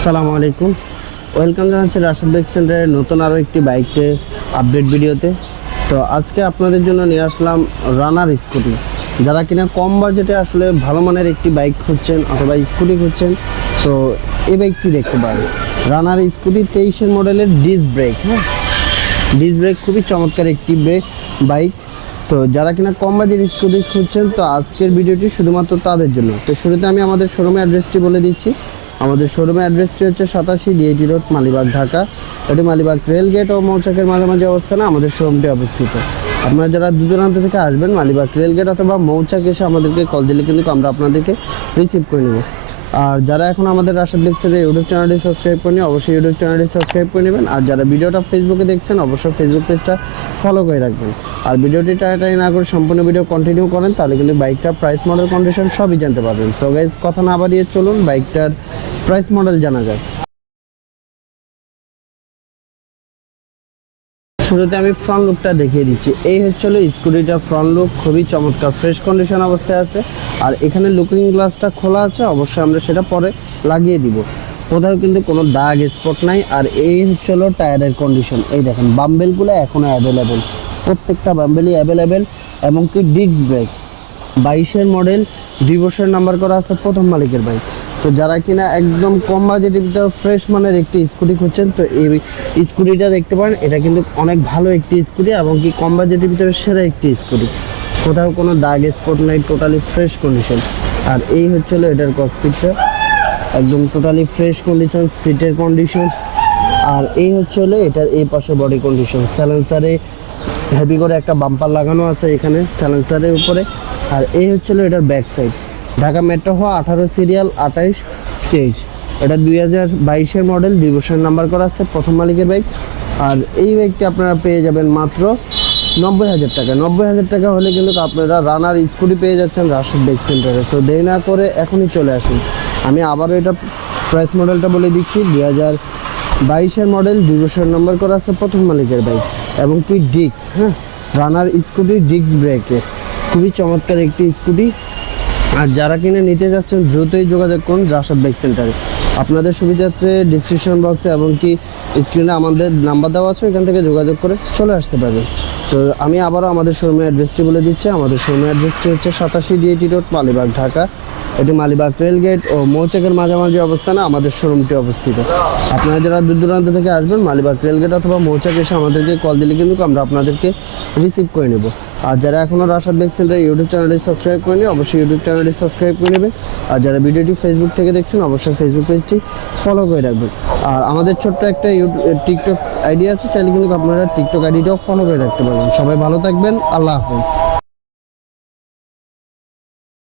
আসসালামু আলাইকুম, ওয়েলকাম জানাচ্ছি রাশেদ বাইক সেন্টারের নতুন আরও একটি বাইকের আপডেট ভিডিওতে। তো আজকে আপনাদের জন্য নিয়ে আসলাম রানার স্কুটি। যারা কিনা কম বাজেটে আসলে ভালো মানের একটি বাইক খুঁজছেন অথবা স্কুটি খুঁজছেন, তো এই বাইকটি দেখতে পারেন। রানার স্কুটি 23-এর মডেলের ডিস্ক ব্রেক। ডিস্ক ব্রেক খুবই চমৎকার একটি বাইক। তো যারা কিনা কম বাজেট স্কুটি খুঁজছেন, তো আজকের ভিডিওটি শুধুমাত্র তাদের জন্য। তো শুরুতে আমি আমাদের শোরুমের অ্যাড্রেসটি বলে দিচ্ছি। আমাদের শোরুমের অ্যাড্রেসটি হচ্ছে 87 ডিআইটি রোড, মালিবাগ, ঢাকা। এটি মালিবাগ রেলগেট ও মৌচাকের মাঝামাঝি অবস্থানে আমাদের শোরুমটি অবস্থিত। আপনারা যারা দূর দূরান্ত থেকে আসবেন, মালিবাগ রেলগেট অথবা মৌচাক এসে আমাদেরকে কল দিলে কিন্তু আমরা আপনাদেরকে রিসিভ করে নেব। আর যারা এখন আমাদের রাশেদ বাইক সেন্টারের ইউটিউব চ্যানেলটি সাবস্ক্রাইব করেনি, অবশ্যই ইউটিউব চ্যানেলটি সাবস্ক্রাইব করে নেবেন। আর যারা ভিডিওটা ফেসবুকে দেখছেন, অবশ্যই ফেসবুক পেজটা ফলো করে রাখবেন। আর ভিডিওটি টানাটানি না করে সম্পূর্ণ ভিডিও কন্টিনিউ করেন, তাহলে কিন্তু বাইকটা প্রাইস, মডেল, কন্ডিশন সবই জানতে পারবেন। সো গাইজ, কথা না বাড়িয়ে চলুন বাইকটার প্রাইস, মডেল জানা যায়। শুরুতে আমি ফ্রন্ট লুকটা দেখিয়ে দিচ্ছি। এই হচ্ছিল স্কুটিটার ফ্রন্ট লুক, খুবই চমৎকার ফ্রেশ কন্ডিশন অবস্থায় আছে। আর এখানে লুকিং গ্লাসটা খোলা আছে, অবশ্যই আমরা সেটা পরে লাগিয়ে দিব। কোথাও কিন্তু কোনো দাগ স্পট নাই। আর এই হচ্ছিল টায়ারের কন্ডিশন। এই দেখেন, বাম্বেলগুলো এখনও অ্যাভেলেবেল, প্রত্যেকটা বাম্বেলই অ্যাভেলেবেল। এবং কি ডিস্ক ব্রেক, 22-এর মডেল, 2 বছর নাম্বার করা আছে, প্রথম মালিকের বাইক। তো যারা কিনা একদম কম বাজেটের ভিতরে ফ্রেশ মানের একটি স্কুটি খুঁজছেন, তো এই স্কুটিটা দেখতে পারেন। এটা কিন্তু অনেক ভালো একটি স্কুটি এবং কি কম বাজেটের ভিতরে সেরা একটি স্কুটি। কোথাও কোনো দাগ স্পট নাই, টোটালি ফ্রেশ কন্ডিশন। আর এই হচ্ছিল এটার ককপিটটা, একদম টোটালি ফ্রেশ কন্ডিশন, সিটের কন্ডিশন। আর এই হচ্ছিল এটার এই পাশে বডি কন্ডিশন। সাইলেন্সারে হেভি করে একটা বাম্পার লাগানো আছে এখানে সাইলেন্সারের উপরে। আর এই হচ্ছিল এটার ব্যাক সাইড। ঢাকা মেট্রো হওয়া 18 সিরিয়াল 2823। এটা 2022-এর মডেল, 2 বছর নাম্বার করা আছে, প্রথম মালিকের বাইক। আর এই বাইকটি আপনারা পেয়ে যাবেন মাত্র 90,000 টাকা। 90,000 টাকা হলে কিন্তু আপনারা রানার স্কুটি পেয়ে যাচ্ছেন রাশেদ বাইক সেন্টারে। সো দেরি না করে এখনই চলে আসুন। আমি আবারও এটা প্রাইস, মডেলটা বলে দিচ্ছি। 2022-এর মডেল, 2 বছর নাম্বার করা আছে, প্রথম মালিকের বাইক। এবং কি ডিস্ক, রানার স্কুটি ডিস্ক ব্রেকে, খুবই চমৎকার একটি স্কুটি। আর যারা কিনে নিতে যাচ্ছেন, দ্রুতই যোগাযোগ করুন রাশেদ বাইক সেন্টারে। আপনাদের সুবিধার্থে ডিসক্রিপশন বক্সে এবং কি স্ক্রিনে আমাদের নাম্বার দেওয়া আছে, এখান থেকে যোগাযোগ করে চলে আসতে পারবেন। তো আমি আবারও আমাদের শোরুমের অ্যাড্রেসটি বলে দিচ্ছি। আমাদের শোরুমের অ্যাড্রেসটি হচ্ছে 87 ডিআইটি রোড, মালিবাগ, ঢাকা। এটি মালিবাগ রেলগেট ও মৌচাকের মাঝামাঝি অবস্থানে আমাদের শোরুমটি অবস্থিত। আপনারা যারা দূর দূরান্ত থেকে আসবেন, মালিবাগ রেলগেট অথবা মৌচাক এসে আমাদেরকে কল দিলে কিন্তু আমরা আপনাদেরকে রিসিভ করে নেব। আর যারা এখনও রাশেদ বাইক সেন্টার ইউটিউব চ্যানেলটি সাবস্ক্রাইব করেনি, অবশ্যই ইউটিউব চ্যানেলটি সাবস্ক্রাইব করে নেবেন। আর যারা ভিডিওটি ফেসবুক থেকে দেখছেন, অবশ্যই ফেসবুক পেজটি ফলো করে রাখবেন। আর আমাদের ছোট্ট একটা টিকটক আইডি আছে, চাইলে কিন্তু আপনারা টিকটক আইডিটাও ফলো করে রাখতে পারবেন। সবাই ভালো থাকবেন, আল্লাহ হাফেজ।